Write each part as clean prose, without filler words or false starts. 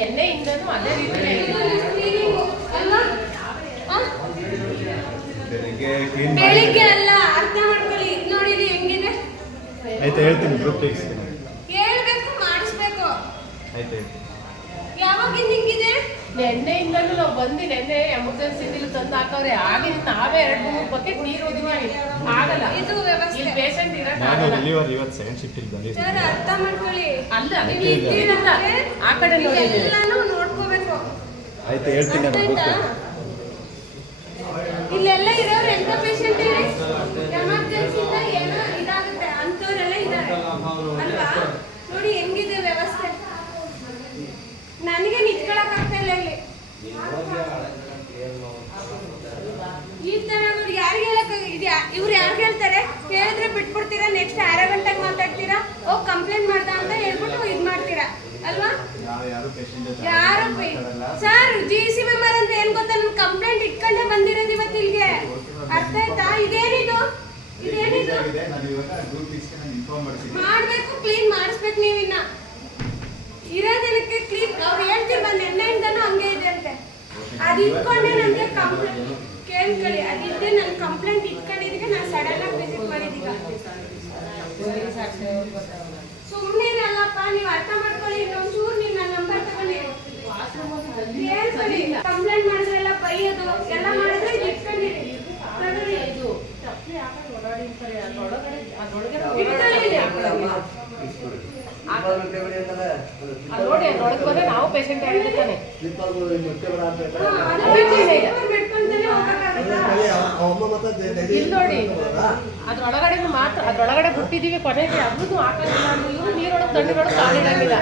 ನಿನ್ನೆಯಿಂದನೂ ಅದೇ ರೀತಿ ಬೆಳಿಗ್ಗೆ ಅಲ್ಲ, ಅರ್ಥ ಮಾಡ್ಕೊಳ್ಳಿ. ನೋಡಿ ಇಲ್ಲಿ ಹೆಂಗಿದೆ. ಆಯ್ತು ಹೇಳ್ತೀನಿ, ಗ್ರೂಪ್ ಹೇಳ್ಬೇಕು, ಮಾಡಿಸ್ಬೇಕು. ಆಯ್ತು ಯಾವಾಗಿಂದ ಹಿಂಗಿದೆ? ನೆನ್ನೆಯಿಂದಲೂ ನಾವು ಬಂದು ನೆನ್ನೆ ಎಮರ್ಜೆನ್ಸಿ ನೀರು ತಂದು ಹಾಕವ್ರೆ. ಆಗಿನ ನಾವೇ 2-3 ಬಕೆಟ್ ನೀರು ಓದಿವಿ. ಆಗಲ್ಲ, ಇದು ವ್ಯವಸ್ಥೆ. ಇಲ್ಲಿ ಪೇಷಂಟ್ ನಾನು ಡೆಲಿವರಿ ಇವತ್ತು ಸೆಕೆಂಡ್ ಶಿಫ್ಟ್ ಇಲ್ಲಿ ಬಂದಿದ್ದೀನಿ. ಸರ್ ಅರ್ಥ ಮಾಡ್ಕೊಳ್ಳಿ. ಅಲ್ಲ ನೀವು ಇದ್ದೀರಲ್ಲ ಆ ಕಡೆ ನೋಡಿ, ಎಲ್ಲಾನು ನೋಡ್ಕೋಬೇಕು. ಆಯ್ತು ಹೇಳ್ತೀನಿ ಅದು ಆಯ್ತಾ? ಇಲ್ಲೆಲ್ಲ ಇರೋರು ಎಂತ ಪೇಷಂಟ್ ಹೇಳಿ? ಎಮರ್ಜೆನ್ಸಿಯಿಂದ ಏನೋ ಇದಾಗುತ್ತೆ ಅಂತವರೆಲ್ಲ ಇದ್ದಾರೆ ಅಲ್ವಾ? ನೋಡಿ ಹೆಂಗಿದೆ ವ್ಯವಸ್ಥೆ. ನನಗೆ ನಿಂತ್ಕೊಳಕ್ ಆಗ್ತಾ ಇಲ್ಲ ಇಲ್ಲಿ. ಈ ತರ ನೋಡಿ ಯಾರಿಗೆ ಹೇಳಕ್ ಇವ್ರು ಯಾರಿಗೆ ಹೇಳ್ತಾರೆ? ಹೇಳಿದ್ರೆ ಬಿಟ್ಬಿಡ್ತೀರಾ, ನೆಕ್ಸ್ಟ್ ಅரை ಗಂಟೆಗೆ ಮಾತಾಡ್ತೀರಾ, ಹೋಗಿ ಕಂಪ್ಲೇಂಟ್ ಮಾಡ್ದ ಅಂತ ಹೇಳ್ಬಿಟ್ಟು ಇದ್ ಮಾಡ್ತೀರಾ ಅಲ್ವಾ? ಯಾರು ಸರ್ GC ಮೆಂಬರ್ ಅಂದ್ರೆ ಏನ್ ಗೊತ್ತಾ? ನಮ್ ಕಂಪ್ಲೇಂಟ್ ಇಟ್ಕೊಂಡೇ ಬಂದಿರೋದು ಇವತ್ತು ಇಲ್ಲಿಗೆ. ಅರ್ಥ ಆಯ್ತಾ? ಇದೇನಿದು ಮಾಡ್ಬೇಕು, ಕ್ಲೀನ್ ಮಾಡಿಸ್ಬೇಕು. ನೀವಿನ್ನ ಇರೋದಕ್ಕೆ ಕ್ಲೀನ್ ಅವ್ರು ಹೇಳ್ತೀವಿ ಬಂದು ಎಣ್ಣೆಯಿಂದನೂ ಹಂಗೆ ಇದೆ ಅಂತೆ. ಅದು ಇಟ್ಕೊಂಡೆ ನನಗೆ ಕಂಪ್ಲೇಂಟ್ ಕೇಳ್ಕೊಳ್ಳಿ. ಅದಿದ್ದೆ ನನ್ನ ಕಂಪ್ಲೇಂಟ್ ಇಟ್ಕೊಂಡಿದ್ದಕ್ಕೆ ನಾನು ಸಡನ್ ಆಗಿ ವಿಸಿಟ್ ಮಾಡಿದ್ದೀಗ. ಸುಮ್ಮನೆ ಅಲ್ಲಪ್ಪ, ನೀವು ಅರ್ಥ ಮಾಡ್ಕೊಳ್ಳಿ. ಇನ್ನೊಂಚೂರು ನೀವು ನನ್ನ ನಂಬರ್ ತಗೊಂಡು ಹೇಳ್ಕೊಳ್ಳಿ. ಕಂಪ್ಲೇಂಟ್ ಮಾಡಿದ್ರೆಲ್ಲ ಬೈಯೋದು ಎಲ್ಲ ಮಾಡಿದ್ರೆ ಇದು ಇಟ್ಕೊಂಡಿರಿ. ನೋಡಿ ನಾವು ಪೇಷಂಟ್ ಹೇಳ್ತಾನೆ ಇಲ್ಲಿ ನೋಡಿ, ಅದ್ರೊಳಗಡೆ ಮಾತ್ರ ಅದ್ರೊಳಗಡೆ ಬಿಟ್ಟಿದೀವಿ. ಕೊನೆಗೆ ಅದ್ರದ್ದು ಹಾಕಂಗಿಲ್ಲ. ಇವರು ನೀರೊಳಗೆ ತಣ್ಣೀರೊಳಗೆ ಕಾಲಿಡಂಗಿಲ್ಲ.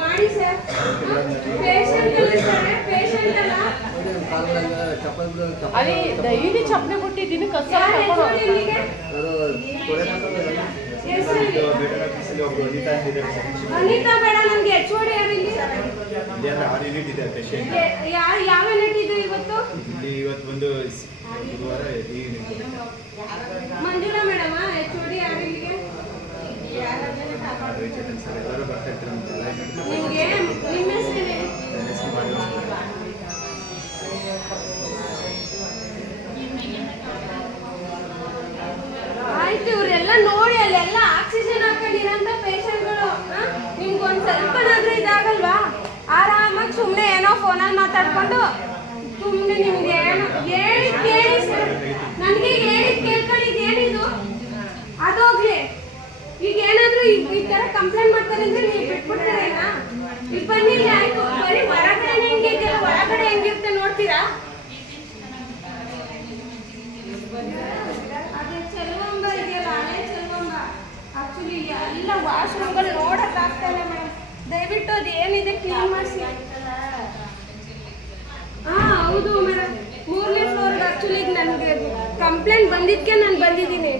ಮಾಡಿ ಸರ್. ಅಲ್ಲಿ ಡೈಲಿ ಚಪ್ಪಲಿ ಬಿಟ್ಟಿದ್ದೀನಿ. ಕಸ ಅನಿತಾ ಬೇಡ, ನಮ್ಗೆ HOD ಯಾರು ಇಲ್ಲಿ? ಯಾವ ಯೂನಿಟ್ ಇದು ಇವತ್ತು? ಇವತ್ತು ಒಂದು ಗುರುವಾರ ಮಂಜುಳಾ ಮೇಡಮ್ HOD ಯಾರು ಇಲ್ಲಿಗೆ? ನಿಮ್ಗೆ ನಿಮ್ಮ ಹೆಸರೇನೆ? ಆಯ್ತು, ಇವರೆಲ್ಲ ನೋಡಿ ಅಲ್ಲೆಲ್ಲ ಆಕ್ಸಿಜನ್ ಹಾಕೊಂಡಿರಂತ ಪೇಷಂಟ್ಗಳು. ನಿಮ್ಗೊಂದ್ ಸ್ವಲ್ಪನಾದ್ರೂ ಇದಾಗಲ್ವಾ? ಆರಾಮಾಗಿ ಸುಮ್ಮನೆ ಏನೋ ಫೋನಲ್ಲಿ ಮಾತಾಡ್ಕೊಂಡು ಸುಮ್ಮನೆ ನಿಮ್ಗೆ ಏನೋ ಹೇಳಿ ಕೇಳಿ ಸರ್. ನನಗೆ ಹೇಳಿ ಕೇಳ್ಕೊಳ್ಳಿ. ಏನಿದು ಅದೋಗ್ಲಿ. ಈಗ ಏನಾದ್ರೂ ಈ ತರ ಕಂಪ್ಲೇಂಟ್ ಮಾಡ್ತಾರೆ ಅಂದ್ರೆ ನೀವು ಬಿಟ್ಬಿಡ್ತಾರೇನಾ? ಈಗ ಬಂದಿಲ್ಲ ಆಯ್ತು, ಬರೀ ಹೊರಗಡೆ ಹೆಂಗಿದೆಯಲ್ಲ, ಒಳಗಡೆ ಹೆಂಗಿರುತ್ತೆ ನೋಡ್ತೀರಾ? ಅದೇ ಚೆಲುವಂಬ ಇದೆಯಲ್ಲ, ಹಳೆ ಚೆಲುವಂಬ. ಆಕ್ಚುಲಿ ಎಲ್ಲ ವಾಶ್ರೂಮ್ಗಳು ನೋಡಕ್ ಆಗ್ತಾ ಇಲ್ಲ ಮೇಡಮ್. ದಯವಿಟ್ಟು ಅದು ಏನಿದೆ ಕ್ಲೀನ್ ಮಾಡಿಸಿ. ಹೌದು ಮೇಡಮ್, 3ನೇ ಫ್ಲೋರ್ಗೆ ಆಕ್ಚುಲಿ ನನಗೆ ಕಂಪ್ಲೇಂಟ್ ಬಂದಿದ್ದಕ್ಕೆ ನಾನು ಬಂದಿದ್ದೀನಿ.